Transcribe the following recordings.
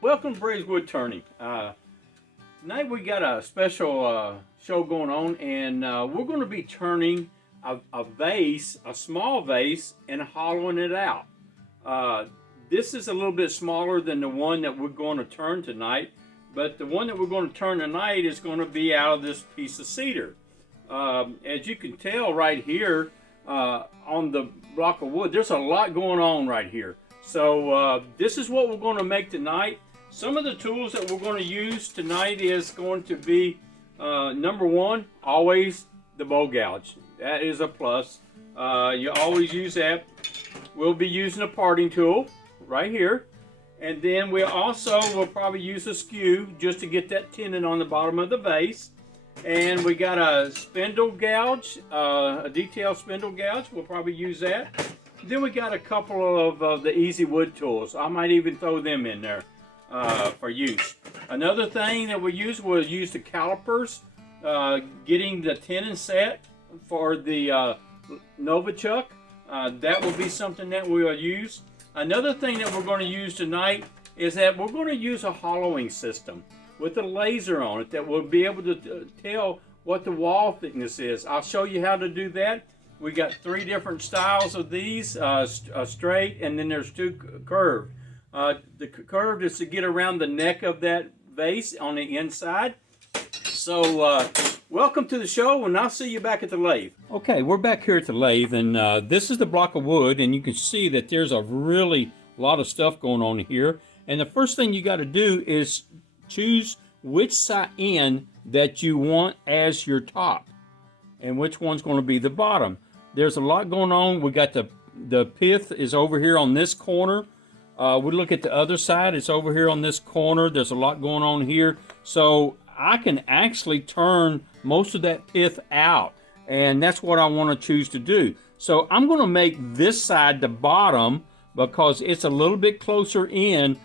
Welcome to Vase Woodturning. Tonight we got a special show going on, and we're going to be turning a vase, a small vase, and hollowing it out. This is a little bit smaller than the one that we're going to turn tonight, but the one that we're going to turn tonight is going to be out of this piece of cedar. As you can tell right here on the block of wood, there's a lot going on right here. So this is what we're going to make tonight. Some of the tools that we're going to use tonight is going to be, number one, always the bow gouge. That is a plus. You always use that. We'll be using a parting tool right here. And then we also will probably use a skew just to get that tenon on the bottom of the vase. And we got a spindle gouge, a detailed spindle gouge. We'll probably use that. Then we got a couple of the easy wood tools. I might even throw them in there for use. Another thing that we'll use the calipers, getting the tenon set for the Novichok. That will be something that we'll use. Another thing that we're going to use tonight is that we're going to use a hollowing system with a laser on it that will be able to tell what the wall thickness is. I'll show you how to do that. We got 3 different styles of these, straight, and then there's 2 curved. The curved is to get around the neck of that vase on the inside. So welcome to the show, and I'll see you back at the lathe. Okay, we're back here at the lathe, and this is the block of wood, and you can see that there's a really lot of stuff going on here. And the first thing you got to do is choose which side end that you want as your top and which one's going to be the bottom. There's a lot going on. We got the pith is over here on this corner. We look at the other side, it's over here on this corner. There's a lot going on here. So I can actually turn most of that pith out, and that's what I want to choose to do. So I'm going to make this side the bottom because it's a little bit closer in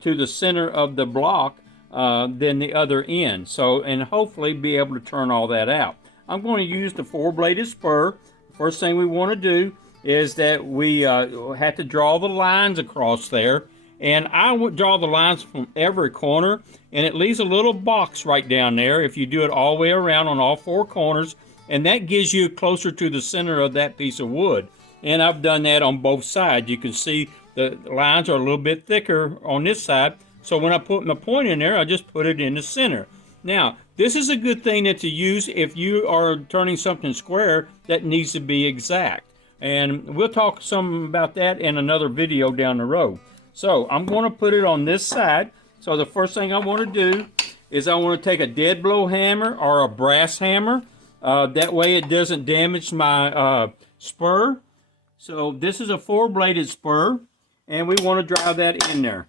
to the center of the block than the other end. So, and hopefully be able to turn all that out. I'm going to use the 4-bladed spur. First thing we want to do is that we have to draw the lines across there, and I would draw the lines from every corner, and it leaves a little box right down there if you do it all the way around on all 4 corners, and that gives you closer to the center of that piece of wood. And I've done that on both sides. You can see the lines are a little bit thicker on this side, so when I put my point in there, I just put it in the center. Now, this is a good thing to use if you are turning something square that needs to be exact. And we'll talk some about that in another video down the road. So I'm going to put it on this side. So the first thing I want to do is I want to take a dead blow hammer or a brass hammer. That way it doesn't damage my spur. So this is a 4-bladed spur, and we want to drive that in there.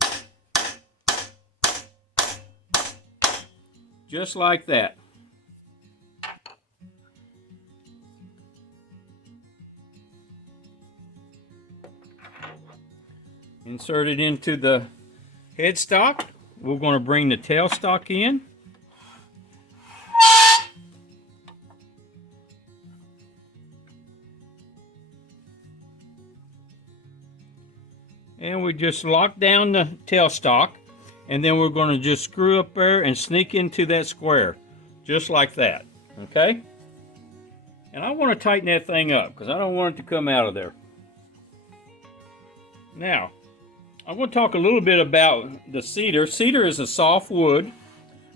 Just like that. Insert it into the headstock. We're going to bring the tailstock in. And we just lock down the tailstock, and then we're going to just screw up there and sneak into that square, just like that, okay? And I want to tighten that thing up because I don't want it to come out of there. Now, I want to talk a little bit about the cedar. Cedar is a soft wood.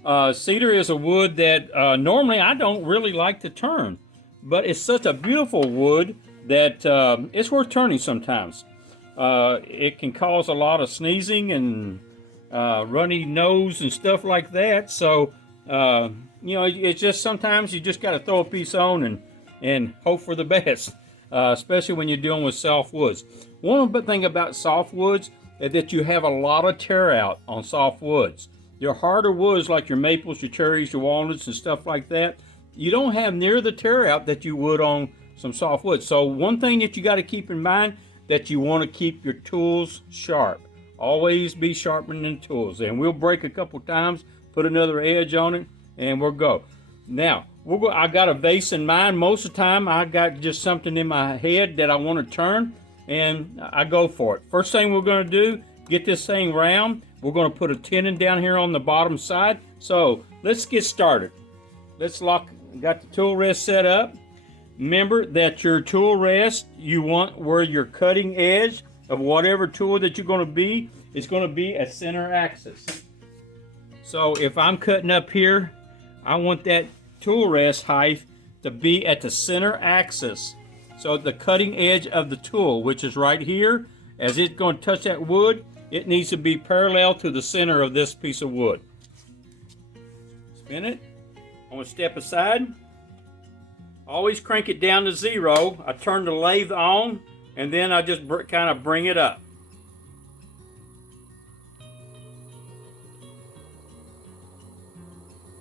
Cedar is a wood that normally I don't really like to turn, but it's such a beautiful wood that it's worth turning sometimes. It can cause a lot of sneezing and runny nose and stuff like that. So, you know, it's just sometimes you just got to throw a piece on and hope for the best, especially when you're dealing with soft woods. One thing about soft woods is that you have a lot of tear out on soft woods. Your harder woods like your maples, your cherries, your walnuts and stuff like that, you don't have near the tear out that you would on some soft wood. So one thing that you got to keep in mind, that you want to keep your tools sharp. Always be sharpening the tools. And we'll break a couple times, put another edge on it, and we'll go. Now, I got a vase in mind. Most of the time, I got just something in my head that I want to turn, and I go for it. First thing we're going to do, get this thing round. We're going to put a tenon down here on the bottom side. So let's get started. Let's got the tool rest set up. Remember that your tool rest, you want where your cutting edge of whatever tool that you're going to be is going to be at center axis. So if I'm cutting up here, I want that tool rest height to be at the center axis. So the cutting edge of the tool, which is right here, as it's going to touch that wood, it needs to be parallel to the center of this piece of wood. Spin it. I'm going to step aside. Always crank it down to 0. I turn the lathe on, and then I just kind of bring it up.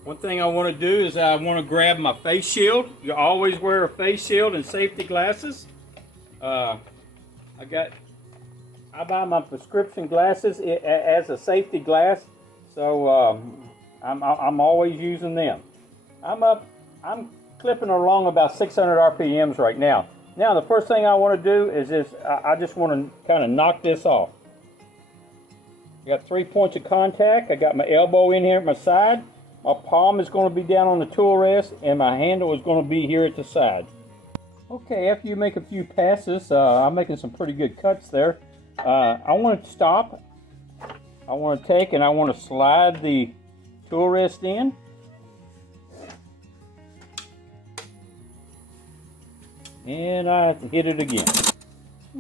One thing I want to do is I want to grab my face shield. You always wear a face shield and safety glasses. I buy my prescription glasses as a safety glass, so I'm always using them. I'm clipping along about 600 RPMs right now. Now the first thing I want to do is I just want to kind of knock this off. I got 3 points of contact. I got my elbow in here at my side. My palm is going to be down on the tool rest, and my handle is going to be here at the side. Okay, after you make a few passes, I'm making some pretty good cuts there. I want to stop. I want to take and I want to slide the tool rest in. And I hit it again.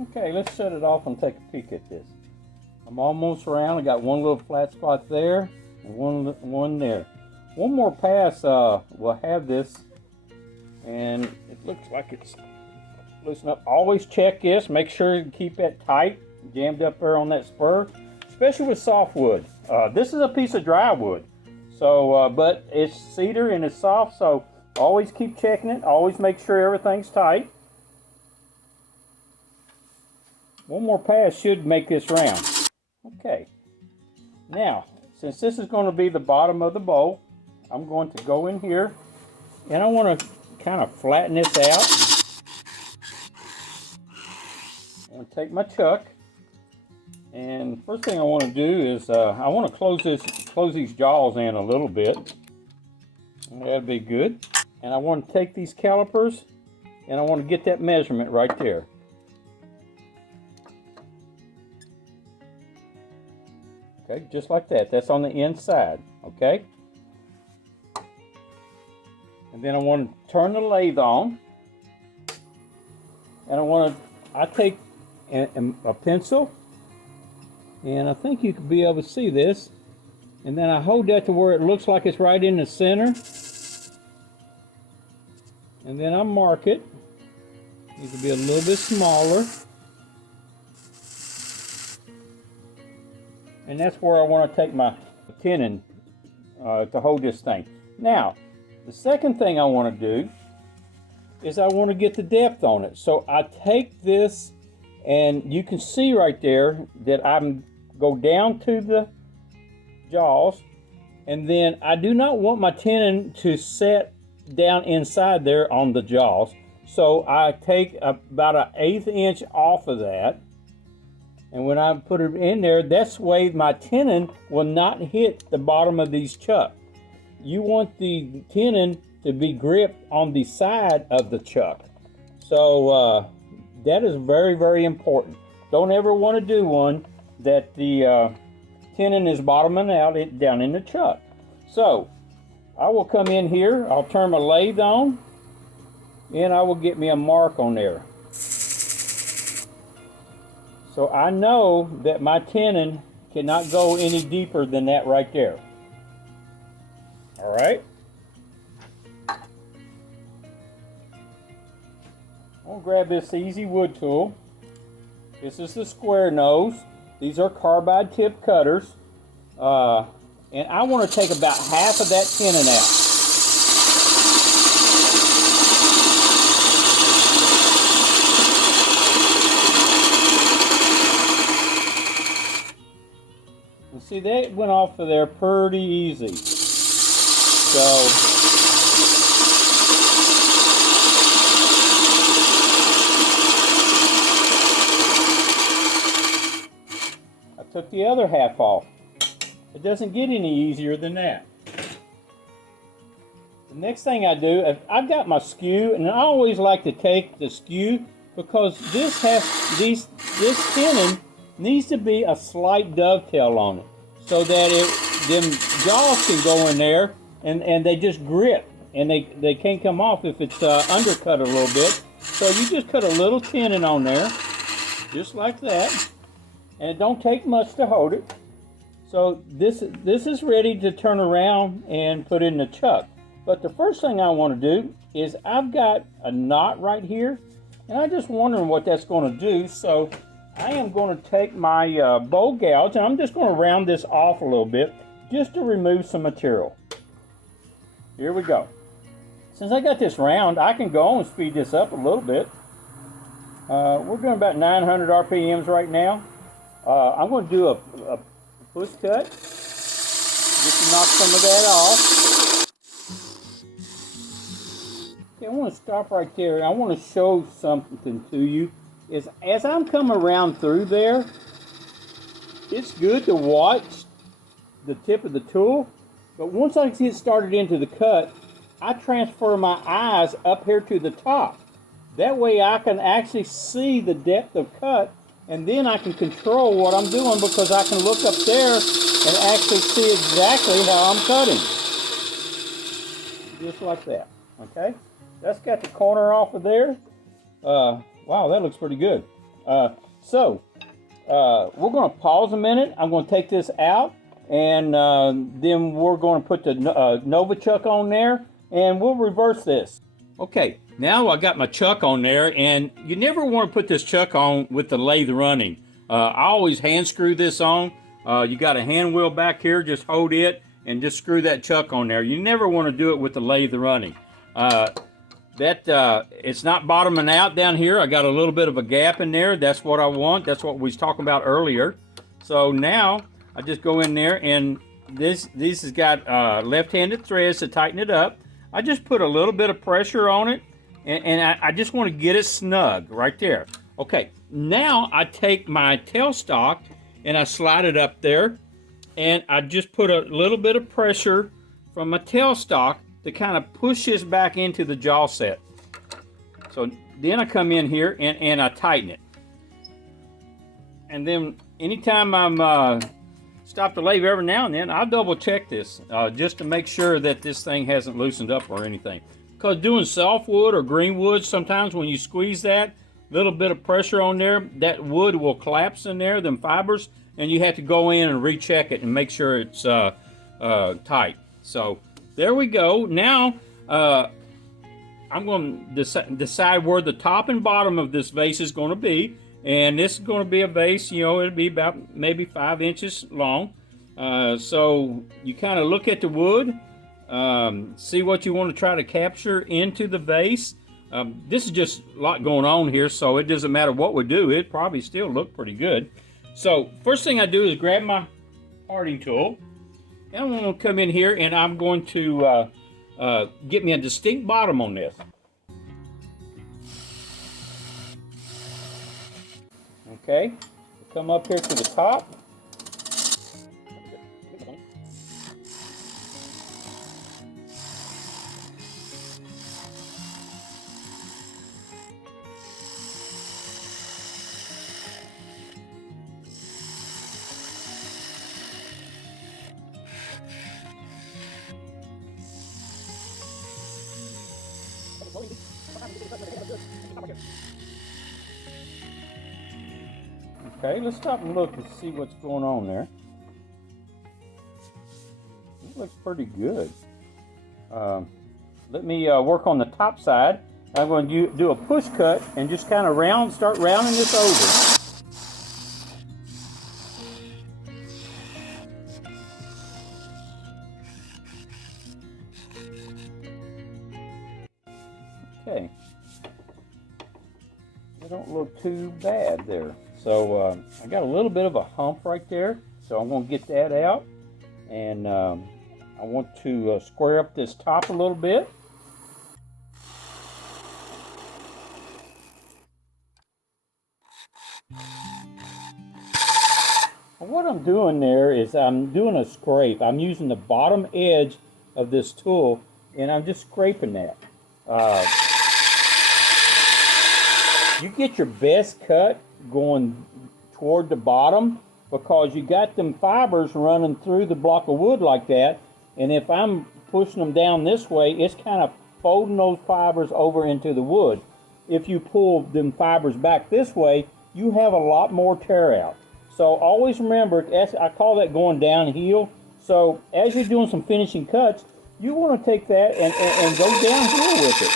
Okay, let's set it off and take a peek at this. I'm almost around. I got one little flat spot there and one there. One more pass, we'll have this, and it looks like it's loosened up. Always check this. Make sure you keep that tight, jammed up there on that spur, especially with softwood. This is a piece of dry wood, so but it's cedar and it's soft, so always keep checking it. Always make sure everything's tight. One more pass should make this round. Okay. Now, since this is going to be the bottom of the bowl, I'm going to go in here and I want to kind of flatten this out. I'm going to take my chuck, and first thing I want to do is I want to close these jaws in a little bit. That'd be good. And I want to take these calipers and I want to get that measurement right there. Okay, just like that. That's on the inside. Okay. And then I want to turn the lathe on, and I take a pencil, and I think you could be able to see this, and then I hold that to where it looks like it's right in the center, and then I mark it. It could be a little bit smaller, and that's where I want to take my tenon to hold this thing. Now, the second thing I want to do is I want to get the depth on it. So I take this, and you can see right there that I go down to the jaws, and then I do not want my tenon to set down inside there on the jaws. So I take about an 1/8 inch off of that, and when I put it in there, that's way my tenon will not hit the bottom of these chucks. You want the tenon to be gripped on the side of the chuck. So that is very, very important. Don't ever want to do one that the tenon is bottoming out down in the chuck. So I will come in here, I'll turn my lathe on, and I will get me a mark on there. So I know that my tenon cannot go any deeper than that right there. All right. I'll grab this easy wood tool. This is the square nose. These are carbide tip cutters. And I want to take about half of that tenon out. And see, that went off of there pretty easy. So I took the other half off. It doesn't get any easier than that. The next thing I do, I've got my skew, and I always like to take the skew because this tenon needs to be a slight dovetail on it, so that them jaws can go in there and they just grip, and they can't come off if it's undercut a little bit. So you just cut a little tenon on there, just like that, and it don't take much to hold it. So this is ready to turn around and put in the chuck. But the first thing I want to do is I've got a knot right here, and I'm just wondering what that's going to do. So I am going to take my bowl gouge, and I'm just going to round this off a little bit just to remove some material. Here we go. Since I got this round, I can go and speed this up a little bit. We're doing about 900 RPMs right now. I'm going to do a push cut just to knock some of that off. Okay, I want to stop right there. I want to show something to you. As I'm coming around through there, it's good to watch the tip of the tool, but once I get started into the cut, I transfer my eyes up here to the top. That way I can actually see the depth of cut, and then I can control what I'm doing because I can look up there and actually see exactly how I'm cutting. Just like that, okay? That's got the corner off of there. Wow, that looks pretty good. We're going to pause a minute. I'm going to take this out, and then we're going to put the Nova chuck on there, and we'll reverse this. Okay, now I got my chuck on there, and you never want to put this chuck on with the lathe running. I always hand screw this on. You got a hand wheel back here, just hold it and just screw that chuck on there. You never want to do it with the lathe running. It's not bottoming out down here. I got a little bit of a gap in there. That's what I want. That's what we was talking about earlier. So now I just go in there, and this has got left-handed threads to tighten it up. I just put a little bit of pressure on it, and I just want to get it snug right there. Okay, now I take my tailstock and I slide it up there, and I just put a little bit of pressure from my tailstock to kind of push this back into the jaw set. So then I come in here and I tighten it. And then anytime I'm stop the lathe every now and then, I'll double check this just to make sure that this thing hasn't loosened up or anything. Because doing softwood or green wood, sometimes when you squeeze that little bit of pressure on there, that wood will collapse in there, them fibers, and you have to go in and recheck it and make sure it's tight. So there we go. Now I'm going to decide where the top and bottom of this vase is going to be. And this is going to be a vase, you know, it'll be about maybe 5 inches long. So you kind of look at the wood, see what you want to try to capture into the vase. This is just a lot going on here, so it doesn't matter what we do. It probably still look pretty good. So first thing I do is grab my parting tool. And I'm going to come in here and I'm going to get me a distinct bottom on this. Okay, come up here to the top. Okay, let's stop and look and see what's going on there. It looks pretty good. Let me work on the top side. I'm going to do a push cut and just kind of start rounding this over. Okay. They don't look too bad there. So I got a little bit of a hump right there, so I'm going to get that out, and I want to square up this top a little bit. What I'm doing there is I'm doing a scrape. I'm using the bottom edge of this tool, and I'm just scraping that. You get your best cut going toward the bottom because you got them fibers running through the block of wood like that, and if I'm pushing them down this way, it's kind of folding those fibers over into the wood. If you pull them fibers back this way, you have a lot more tear out. So always remember, I call that going downhill. So as you're doing some finishing cuts, you want to take that and go downhill with it.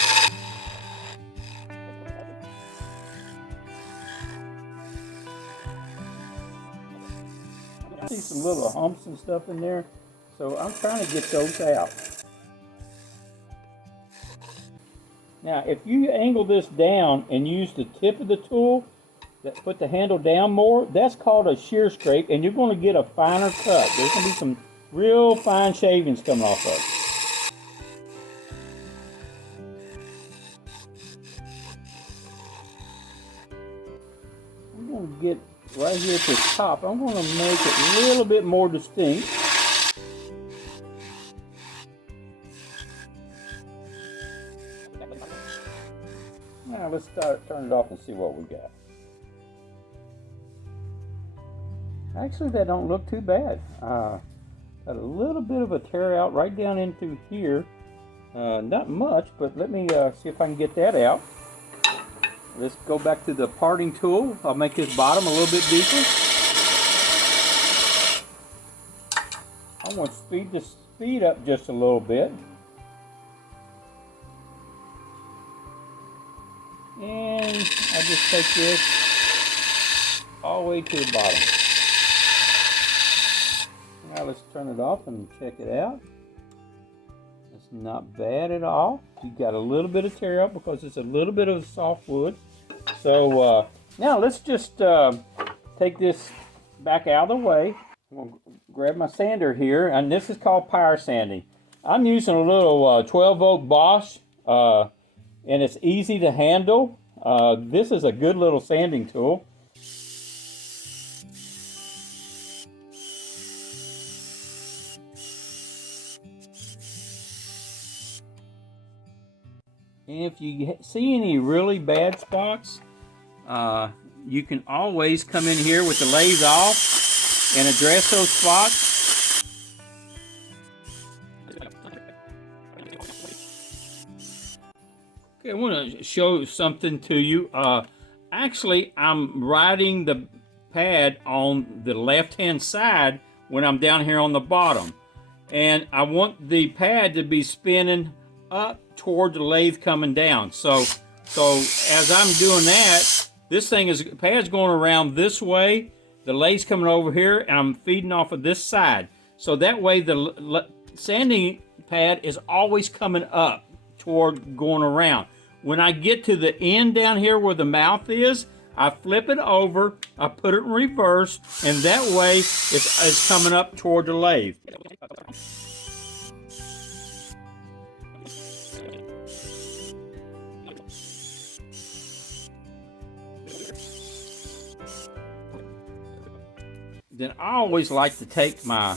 I see some little humps and stuff in there, so I'm trying to get those out. Now, if you angle this down and use the tip of the tool, put the handle down more, that's called a shear scrape, and you're going to get a finer cut. There's going to be some real fine shavings coming off of it. I'm going to get right here at the top. I'm going to make it a little bit more distinct. Now let's turn it off and see what we got. Actually, that don't look too bad. Got a little bit of a tear out right down into here. Not much, but let me see if I can get that out. Let's go back to the parting tool. I'll make this bottom a little bit deeper. I want to speed the speed up just a little bit. And I just take this all the way to the bottom. Now let's turn it off and check it out. It's not bad at all. You got a little bit of tear out because it's a little bit of soft wood. So now let's just take this back out of the way. I'm going to grab my sander here, and this is called power sanding. I'm using a little 12-volt Bosch, and it's easy to handle. This is a good little sanding tool. And if you see any really bad spots, you can always come in here with the lathe off and address those spots. Okay, I want to show something to you. Actually, I'm riding the pad on the left-hand side when I'm down here on the bottom. And I want the pad to be spinning up toward the lathe coming down. So as I'm doing that, this pad's going around this way, the lathe's coming over here, and I'm feeding off of this side. So that way the sanding pad is always coming up toward going around. When I get to the end down here where the mouth is, I flip it over, I put it in reverse, and that way it's coming up toward the lathe. Then I always like to take my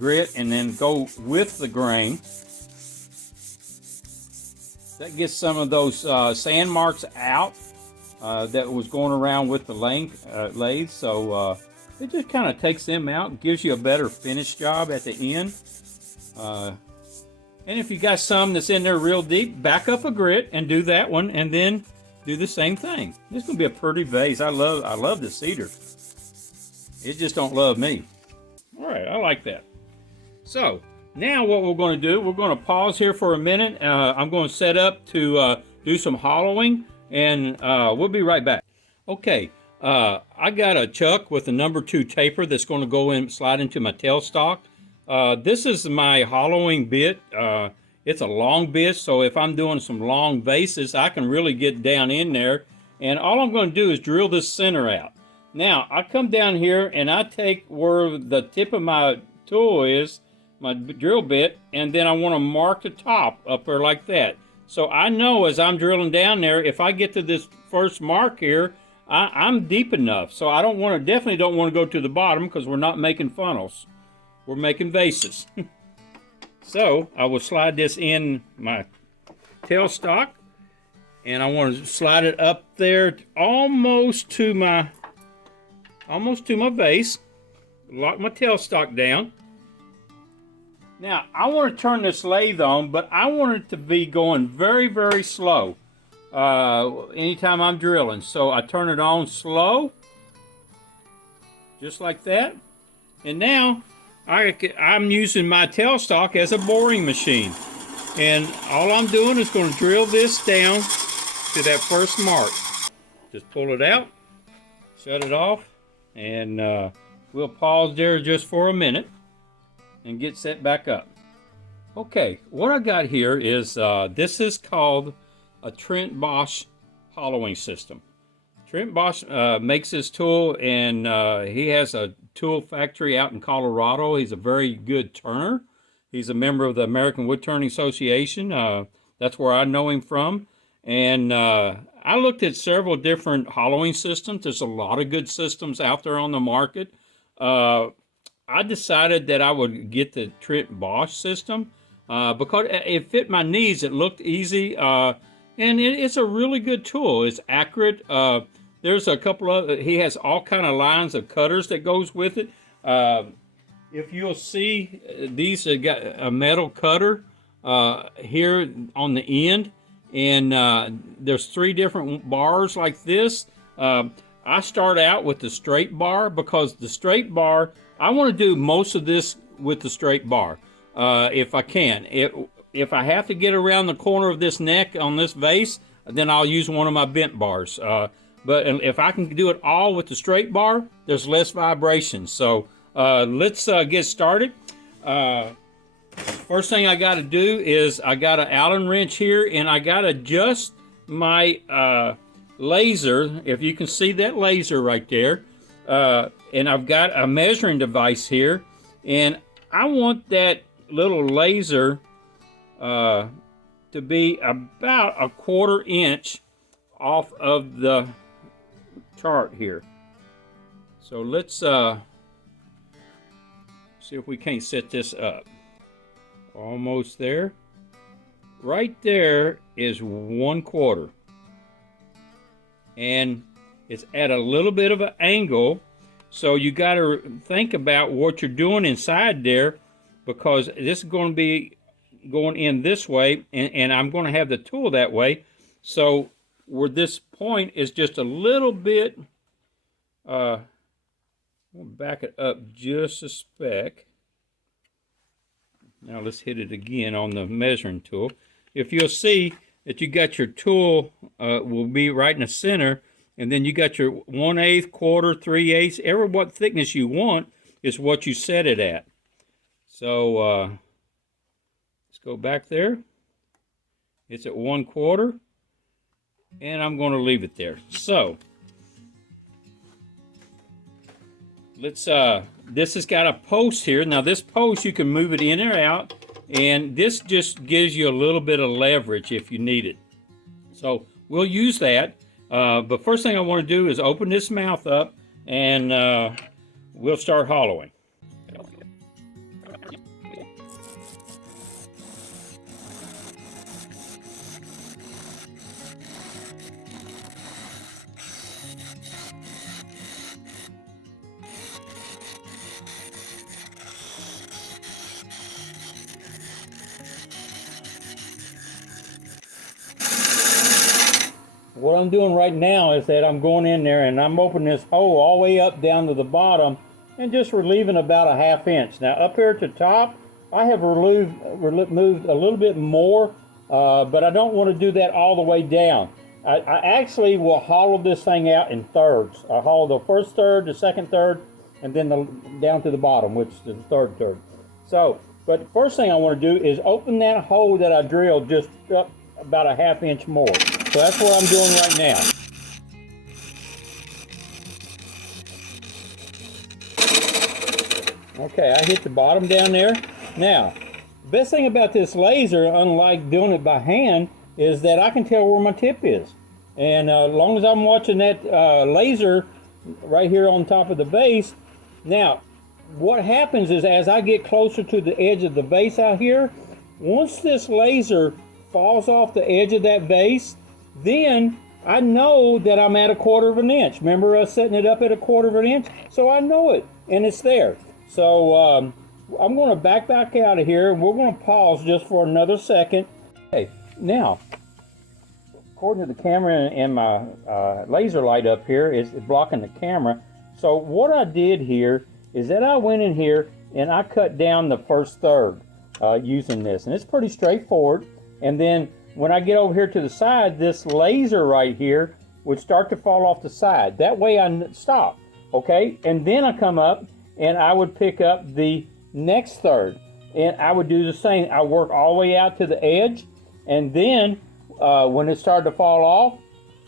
grit and then go with the grain. That gets some of those sand marks out that was going around with the lathe. So it just kind of takes them out and gives you a better finish job at the end. And if you got some that's in there real deep, back up a grit and do that one, and then do the same thing. This is gonna be a pretty vase. I love the cedar. It just don't love me. All right, I like that. So now what we're going to do, we're going to pause here for a minute. I'm going to set up to do some hollowing, and we'll be right back. Okay, I got a chuck with a number 2 taper that's going to go in, slide into my tailstock. This is my hollowing bit. It's a long bit, so if I'm doing some long vases, I can really get down in there. And all I'm going to do is drill this center out. Now, I come down here and I take where the tip of my tool is, my drill bit, and then I want to mark the top up there like that. So I know as I'm drilling down there, if I get to this first mark here, I'm deep enough, so I don't want to, definitely don't want to go to the bottom because we're not making funnels. We're making vases. So I will slide this in my tailstock, and I want to slide it up there almost to my vase. Lock my tailstock down. Now I want to turn this lathe on, but I want it to be going very, very slow anytime I'm drilling. So I turn it on slow, just like that. And now I'm using my tailstock as a boring machine. And all I'm doing is going to drill this down to that first mark. Just pull it out, shut it off, and we'll pause there just for a minute and get set back up. Okay, what I got here is, this is called a Trent Bosch hollowing system. Trent Bosch makes this tool, and he has a tool factory out in Colorado. He's a very good turner. He's a member of the American Woodturning Association. That's where I know him from. And I looked at several different hollowing systems. There's a lot of good systems out there on the market. I decided that I would get the Trent Bosch system because it fit my needs. It looked easy, and it's a really good tool. It's accurate. There's a couple of, he has all kind of lines of cutters that goes with it. If you'll see, these have got a metal cutter here on the end, and there's 3 different bars like this. I start out with the straight bar because the straight bar, I want to do most of this with the straight bar if I can. If I have to get around the corner of this neck on this vase, then I'll use one of my bent bars. But if I can do it all with the straight bar, there's less vibration. So let's get started. First thing I got to do is I got an Allen wrench here, and I got to adjust my laser. If you can see that laser right there, and I've got a measuring device here, and I want that little laser to be about a 1/4 inch off of the chart here. So let's see if we can't set this up. Almost there. Right there is 1/4. And it's at a little bit of an angle, so you got to think about what you're doing inside there, because this is going to be going in this way, and I'm going to have the tool that way. So where this point is just a little bit, we'll back it up just a speck. Now let's hit it again on the measuring tool. If you'll see that you got your tool will be right in the center, and then you got your 1/8, 1/4, 3/8, every what thickness you want is what you set it at. So let's go back there. It's at 1/4, and I'm going to leave it there. So let's this has got a post here. Now this post, you can move it in or out, and this just gives you a little bit of leverage if you need it. So we'll use that. But first thing I want to do is open this mouth up, and we'll start hollowing. What I'm doing right now is that I'm going in there and I'm opening this hole all the way up down to the bottom and just relieving about a 1/2 inch. Now up here at the top, I have moved a little bit more, but I don't want to do that all the way down. I actually will hollow this thing out in thirds. I hollow the first third, the second third, and then down to the bottom, which is the third third. So, but the first thing I want to do is open that hole that I drilled just up about a 1/2 inch more. So that's what I'm doing right now. Okay, I hit the bottom down there. Now, the best thing about this laser, unlike doing it by hand, is that I can tell where my tip is. And as long as I'm watching that laser right here on top of the vase, now what happens is as I get closer to the edge of the vase out here, once this laser falls off the edge of that vase, then I know that I'm at 1/4 of an inch. Remember us setting it up at 1/4 of an inch? So I know it, and it's there. So I'm going to back out of here, and we're going to pause just for another second. Okay, now, according to the camera and my laser light up here is blocking the camera. So what I did here is that I went in here and I cut down the first third using this, and it's pretty straightforward. And then when I get over here to the side, this laser right here would start to fall off the side. That way I stop, okay? And then I come up and I would pick up the next third, and I would do the same. I work all the way out to the edge, and then when it started to fall off,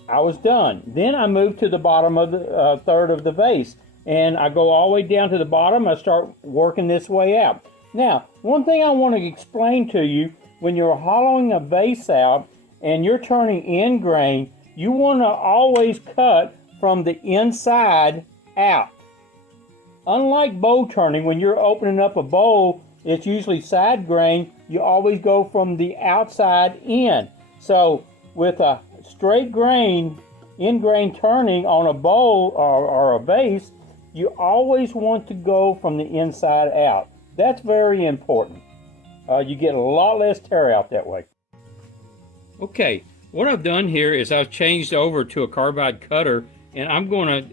I was done. Then I moved to the bottom of the third of the vase, and I go all the way down to the bottom. I start working this way out. Now, one thing I want to explain to you, when you're hollowing a vase out and you're turning end grain, you want to always cut from the inside out. Unlike bowl turning, when you're opening up a bowl, it's usually side grain. You always go from the outside in. So with a straight grain, end grain turning on a bowl or a vase, you always want to go from the inside out. That's very important. You get a lot less tear out that way. Okay, what I've done here is I've changed over to a carbide cutter, and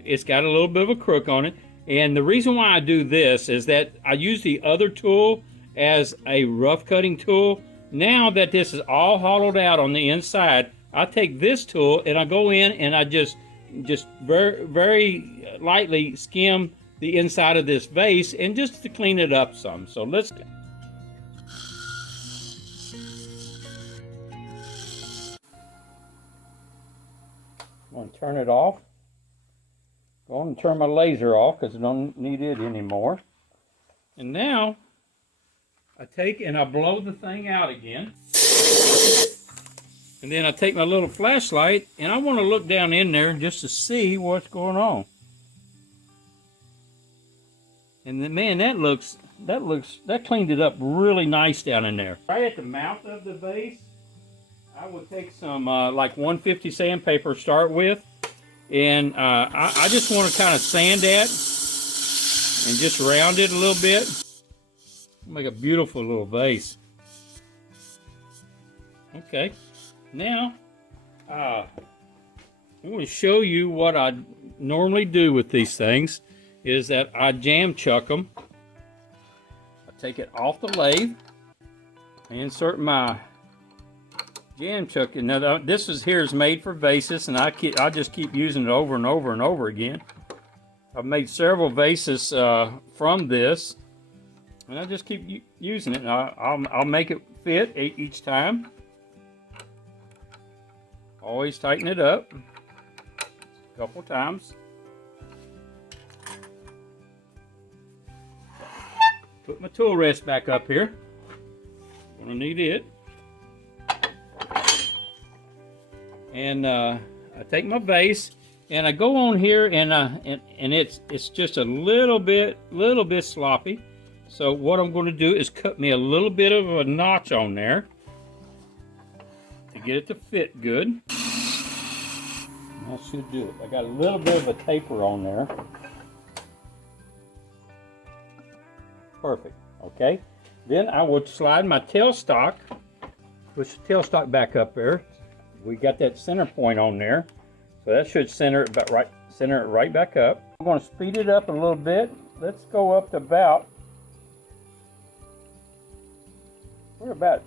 it's got a little bit of a crook on it. And the reason why I do this is that I use the other tool as a rough cutting tool. Now that this is all hollowed out on the inside, I take this tool and I go in and I just very, very lightly skim the inside of this vase, and just to clean it up some. So let's... I'm going to turn it off. Go on and turn my laser off because I don't need it anymore. And now I take and I blow the thing out again. And then I take my little flashlight and I want to look down in there just to see what's going on. And then, man, that cleaned it up really nice down in there. Right at the mouth of the vase, I would take some like 150 sandpaper to start with, and I just want to kind of sand that and just round it a little bit. Make a beautiful little vase. Okay, now I want to show you what I normally do with these things. Is that I jam chuck them. I take it off the lathe, I insert my jam chuck. Now this is made for vases, and I just keep using it over and over and over again. I've made several vases from this, and I just keep using it. And I'll make it fit each time. Always tighten it up a couple times. Put my tool rest back up here. Gonna need it. And I take my vase and I go on here, and it's just a little bit sloppy. So what I'm going to do is cut me a little bit of a notch on there to get it to fit good. That should do it. I got a little bit of a taper on there. Perfect. Okay. Then I would slide my tailstock, push the tailstock back up there. We got that center point on there, so that should center it right back up. I'm going to speed it up a little bit. Let's go up to we're about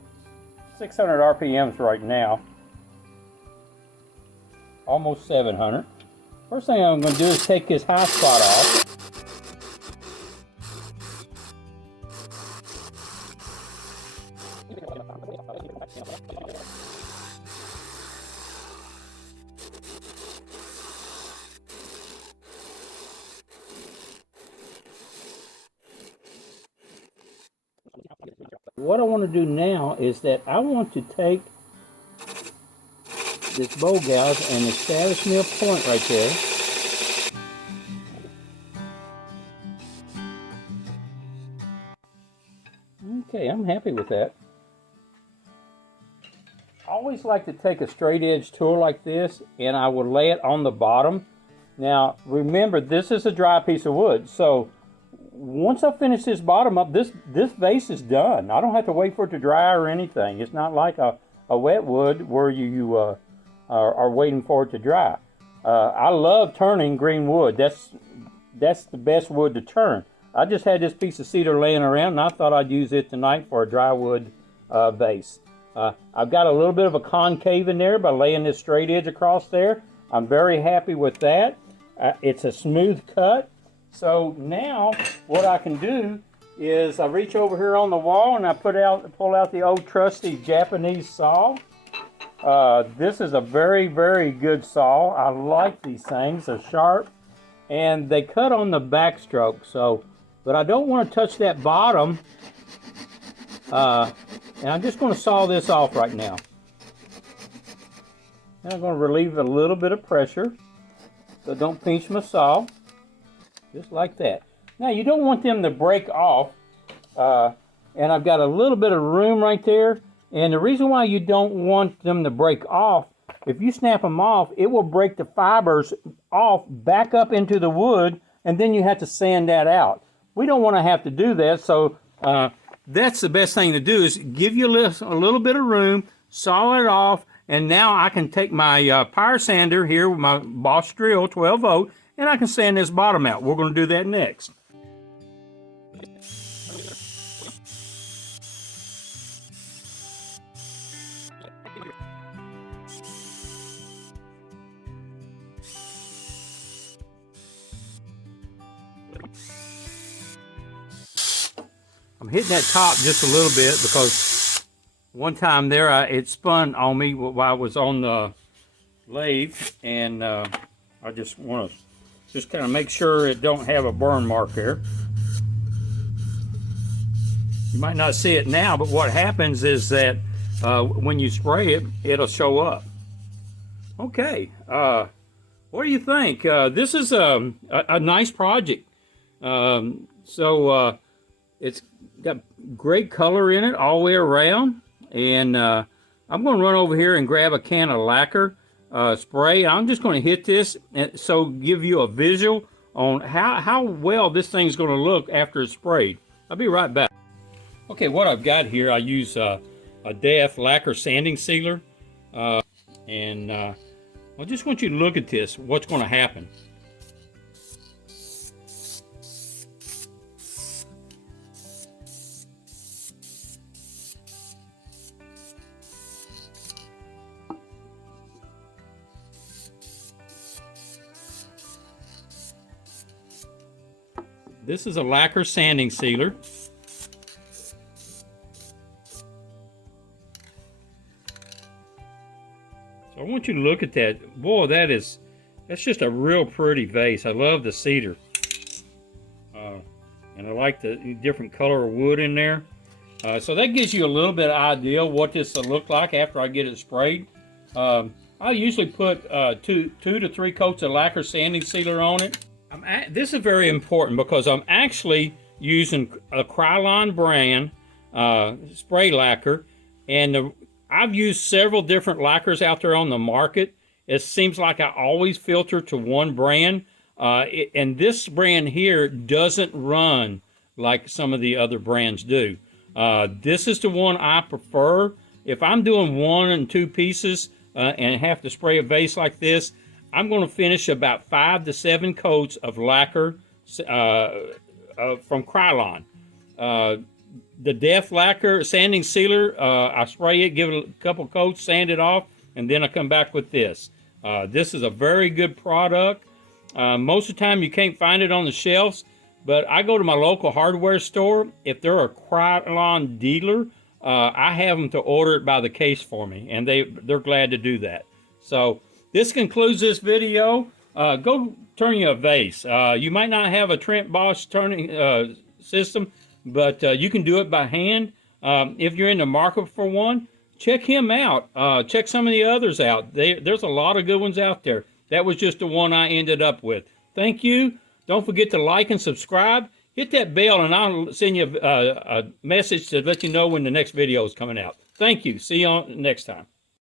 600 RPMs right now, almost 700. First thing I'm going to do is take this high spot off. What I want to do now is that I want to take this bow gouge and establish me a point right there. Okay, I'm happy with that. I always like to take a straight edge tool like this and I will lay it on the bottom. Now remember, this is a dry piece of wood, so once I finish this bottom up, this vase is done. I don't have to wait for it to dry or anything. It's not like a wet wood where you are waiting for it to dry. I love turning green wood. That's the best wood to turn. I just had this piece of cedar laying around and I thought I'd use it tonight for a dry wood vase. I've got a little bit of a concave in there by laying this straight edge across there. I'm very happy with that. It's a smooth cut. So now what I can do is I reach over here on the wall and I pull out the old trusty Japanese saw. This is a very, very good saw. I like these things. They're sharp and they cut on the backstroke. But I don't want to touch that bottom. And I'm just going to saw this off right now. And I'm going to relieve a little bit of pressure so don't pinch my saw. Just like that. Now you don't want them to break off. And I've got a little bit of room right there. And the reason why you don't want them to break off, if you snap them off, it will break the fibers off back up into the wood, and then you have to sand that out. We don't want to have to do that, so that's the best thing to do is give you a little bit of room, saw it off, and now I can take my power sander here with my Bosch drill 12 volt, and I can sand this bottom out. We're going to do that next. I'm hitting that top just a little bit because one time there it spun on me while I was on the lathe, and I just want to kind of make sure it don't have a burn mark there. You might not see it now, but what happens is that when you spray it, it'll show up. Okay, what do you think? This is a nice project. It's got great color in it all the way around, and I'm going to run over here and grab a can of lacquer spray. I'm just going to hit this so give you a visual on how well this thing's going to look after it's sprayed. I'll be right back. Okay, what I've got here, I use a DEF lacquer sanding sealer, and I just want you to look at this, what's going to happen. This is a lacquer sanding sealer. So I want you to look at that. Boy, that's just a real pretty vase. I love the cedar. And I like the different color of wood in there. So that gives you a little bit of idea what this will look like after I get it sprayed. I usually put 2 to 3 coats of lacquer sanding sealer on it. This is very important because I'm actually using a Krylon brand spray lacquer, and I've used several different lacquers out there on the market. It seems like I always filter to one brand, and this brand here doesn't run like some of the other brands do. This is the one I prefer. If I'm doing 1 and 2 pieces and have to spray a vase like this, I'm going to finish about 5 to 7 coats of lacquer from Krylon. The DEF lacquer sanding sealer, I spray it, give it a couple coats, sand it off, and then I come back with this. This is a very good product. Most of the time you can't find it on the shelves, but I go to my local hardware store. If they're a Krylon dealer, I have them to order it by the case for me, and they're glad to do that. So this concludes this video. Go turn you a vase. You might not have a Trent Bosch turning system, but you can do it by hand. If you're in the market for one, check him out. Check some of the others out. There's a lot of good ones out there. That was just the one I ended up with. Thank you. Don't forget to like and subscribe. Hit that bell, and I'll send you a message to let you know when the next video is coming out. Thank you. See you on next time.